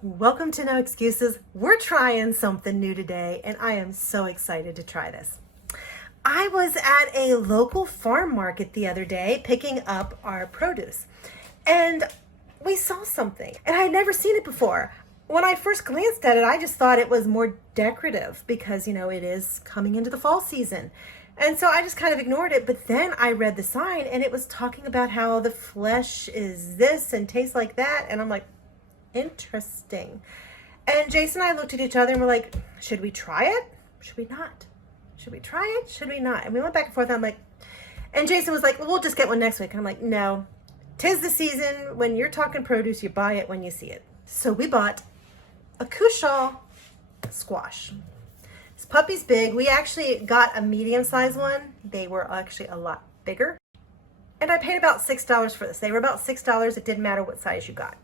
Welcome to No Excuses. We're trying something new today, and I am so excited to try this. I was at a local farm market the other day picking up our produce, and we saw something, and I had never seen it before. When I first glanced at it, I just thought it was more decorative because, it is coming into the fall season. And so I just kind of ignored it, but then I read the sign, and it was talking about how the flesh is this and tastes like that, and I'm like, interesting. And Jason and I looked at each other and we're like, should we try it? Should we not? Should we try it? Should we not? And we went back and forth. And I'm like, and Jason was like, well, we'll just get one next week. And I'm like, no, 'tis the season. When you're talking produce, you buy it when you see it. So we bought a Cushaw squash. This puppy's big. We actually got a medium-sized one. They were actually a lot bigger. And I paid about $6 for this. They were about $6. It didn't matter what size you got.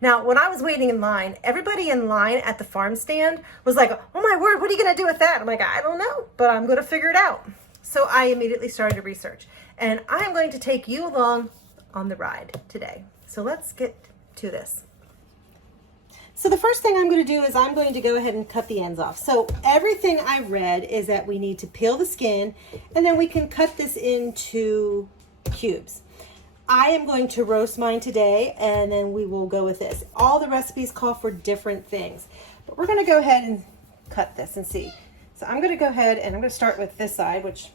Now, when I was waiting in line, everybody in line at the farm stand was like, oh my word, what are you going to do with that? I'm like, I don't know, but I'm going to figure it out. So I immediately started to research, and I'm going to take you along on the ride today. So let's get to this. So the first thing I'm going to do is I'm going to go ahead and cut the ends off. So everything I read is that we need to peel the skin, and then we can cut this into cubes. I am going to roast mine today, and then we will go with this. All the recipes call for different things, but we're going to go ahead and cut this and see. So I'm going to go ahead and I'm going to start with this side, which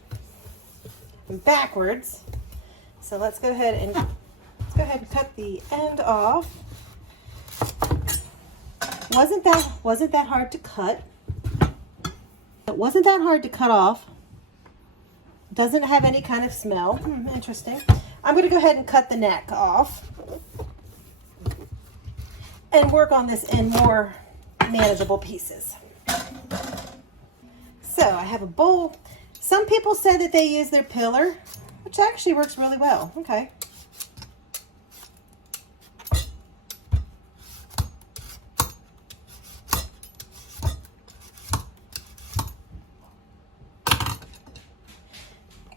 I'm backwards. So let's go ahead and cut the end off. Wasn't that hard to cut? It wasn't that hard to cut off. Doesn't have any kind of smell. Interesting. I'm going to go ahead and cut the neck off and work on this in more manageable pieces. So I have a bowl. Some people say that they use their peeler, which actually works really well. Okay.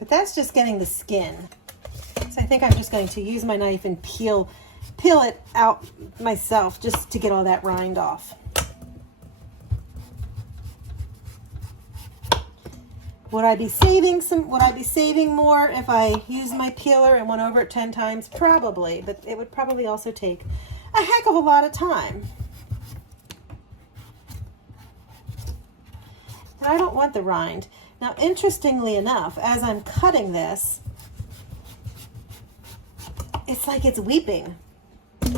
But that's just getting the skin. So I think I'm just going to use my knife and peel it out myself just to get all that rind off. Would I be saving more if I used my peeler and went over it 10 times? Probably, but it would probably also take a heck of a lot of time. And I don't want the rind. Now, interestingly enough, as I'm cutting this, it's like it's weeping. Let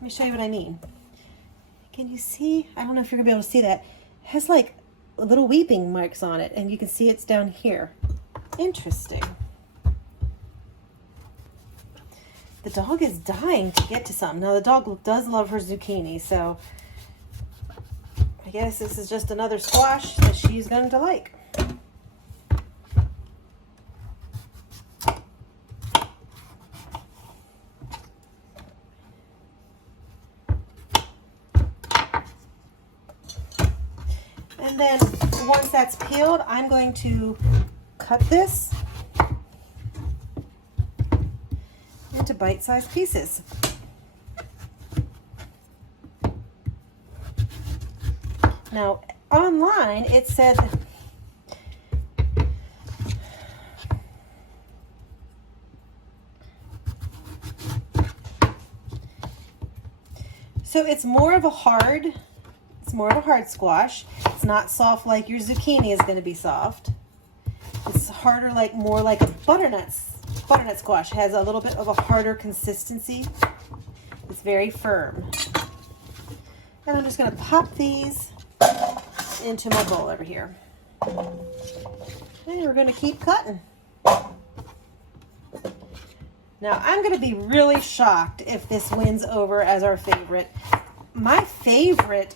me show you what I mean. Can you see? I don't know if you're gonna be able to see that. It has like little weeping marks on it, and you can see it's down here. Interesting. The dog is dying to get to something. Now, the dog does love her zucchini, so I guess this is just another squash that she's going to like. And then once that's peeled, I'm going to cut this into bite-sized pieces. Now, online it said so it's more of a hard squash. It's not soft like your zucchini is going to be soft. It's harder, more like a butternut squash. It has a little bit of a harder consistency. It's very firm. And I'm just going to pop these into my bowl over here. And we're going to keep cutting. Now, I'm going to be really shocked if this wins over as our favorite. My favorite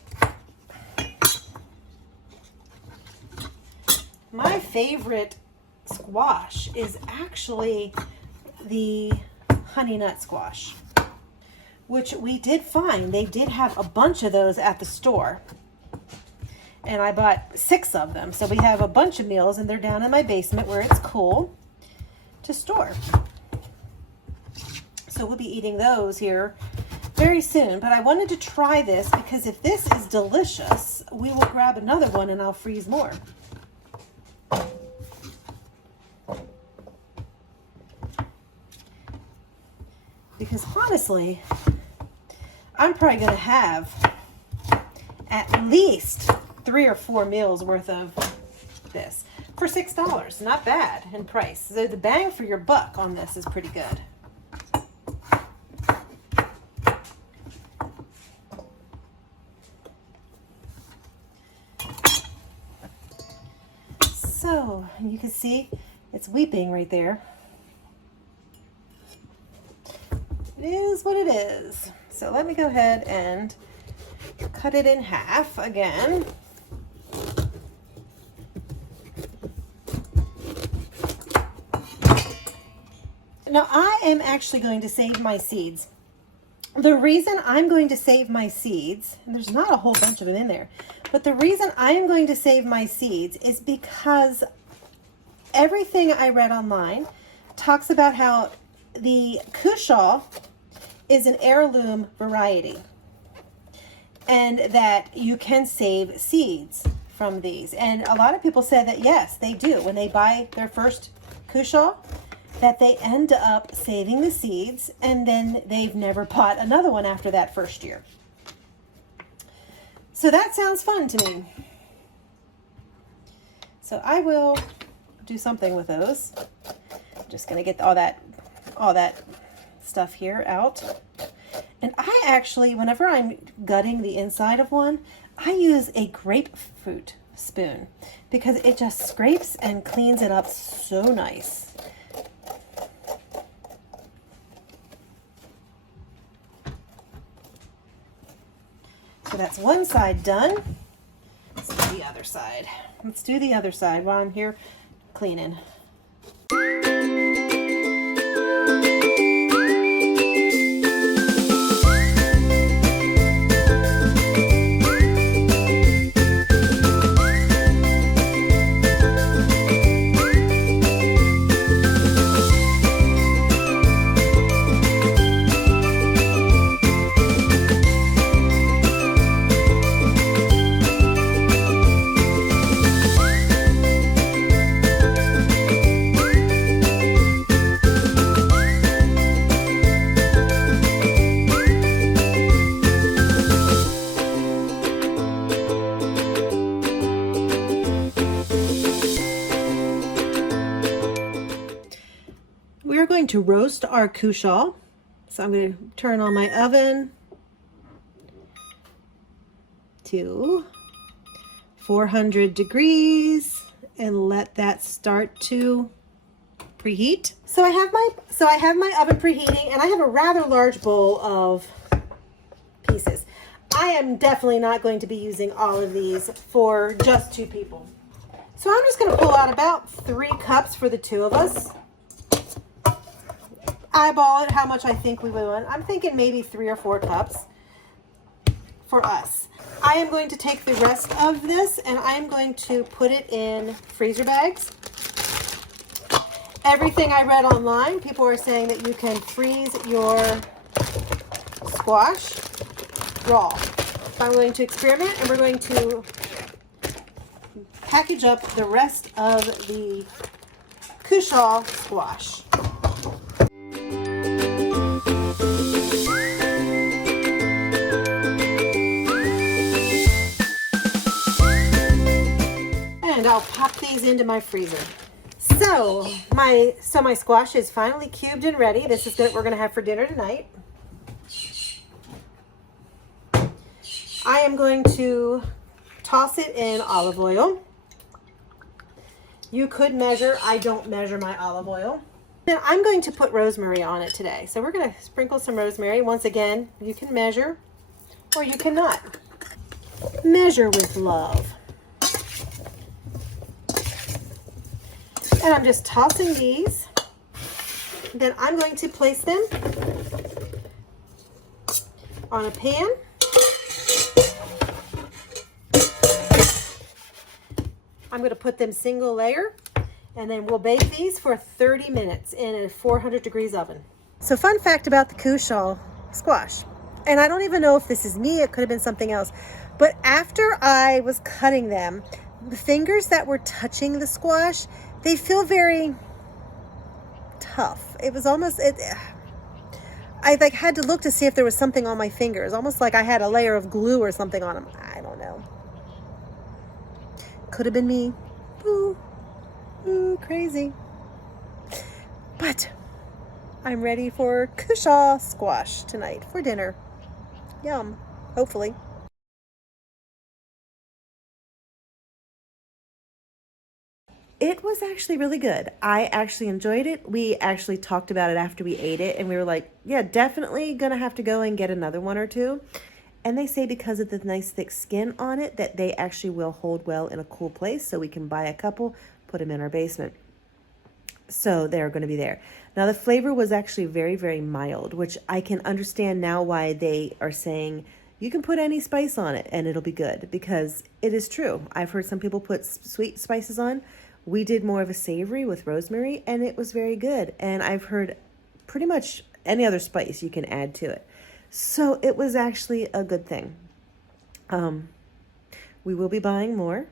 squash is actually the honey nut squash, which we did find. They did have a bunch of those at the store, and I bought 6 of them. So we have a bunch of meals, and they're down in my basement where it's cool to store. So we'll be eating those here very soon, but I wanted to try this because if this is delicious, we will grab another one and I'll freeze more. Because honestly, I'm probably going to have at least 3 or 4 meals worth of this for $6. Not bad in price. So the bang for your buck on this is pretty good. So you can see it's weeping right there. It is what it is. So let me go ahead and cut it in half again. Now I am actually going to save my seeds. The reason I'm going to save my seeds, and there's not a whole bunch of them in there, but the reason I am going to save my seeds is because everything I read online talks about how the Cushaw is an heirloom variety and that you can save seeds from these. And a lot of people said that yes, they do. When they buy their first Cushaw, that they end up saving the seeds and then they've never bought another one after that first year. So that sounds fun to me. So I will do something with those. I'm just gonna get all that stuff here out. And I actually, whenever I'm gutting the inside of one, I use a grapefruit spoon because it just scrapes and cleans it up so nice. So that's one side done. Let's do the other side. Let's do the other side while I'm here cleaning. We're going to roast our Cushaw. So I'm going to turn on my oven to 400 degrees and let that start to preheat. So I have my oven preheating and I have a rather large bowl of pieces. I am definitely not going to be using all of these for just 2 people. So I'm just going to pull out about 3 cups for the 2 of us. Eyeball it how much I think we would want. I'm thinking maybe 3 or 4 cups for us. I am going to take the rest of this and I'm going to put it in freezer bags. Everything I read online, people are saying that you can freeze your squash raw. So I'm going to experiment and we're going to package up the rest of the Cushaw squash. And I'll pop these into my freezer. So my squash is finally cubed and ready. This is what we're going to have for dinner tonight. I am going to toss it in olive oil. You could measure. I don't measure my olive oil. Then I'm going to put rosemary on it today. So we're going to sprinkle some rosemary. Once again, you can measure or you cannot. Measure with love. And I'm just tossing these. Then I'm going to place them on a pan. I'm going to put them single layer and then we'll bake these for 30 minutes in a 400 degrees oven. So fun fact about the Cushaw squash. And I don't even know if this is me, it could have been something else. But after I was cutting them, the fingers that were touching the squash, they feel very tough. It was almost, I like had to look to see if there was something on my fingers, almost like I had a layer of glue or something on them. I don't know. Could have been me. Ooh, ooh, crazy. But I'm ready for Cushaw squash tonight for dinner. Yum, hopefully. It was actually really good. I actually enjoyed it. We actually talked about it after we ate it, and we were like, yeah, definitely gonna have to go and get another one or two. And they say because of the nice thick skin on it that they actually will hold well in a cool place, so we can buy a couple, put them in our basement. So they're going to be there. Now the flavor was actually very, very mild, which I can understand now why they are saying you can put any spice on it and it'll be good, because it is true. I've heard some people put sweet spices on. We did more of a savory with rosemary and it was very good. And I've heard pretty much any other spice you can add to it. So it was actually a good thing. We will be buying more.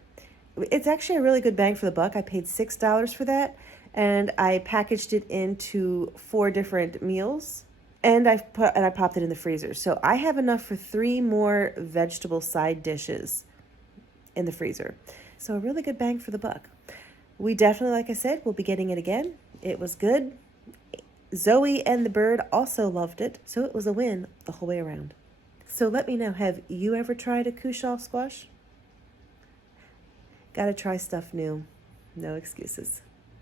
It's actually a really good bang for the buck. I paid $6 for that, and I packaged it into 4 different meals, and I popped it in the freezer. So I have enough for 3 more vegetable side dishes in the freezer. So a really good bang for the buck. We definitely, like I said, will be getting it again. It was good. Zoe and the bird also loved it, so it was a win the whole way around. So let me know, have you ever tried a Cushaw squash? Gotta try stuff new. No excuses.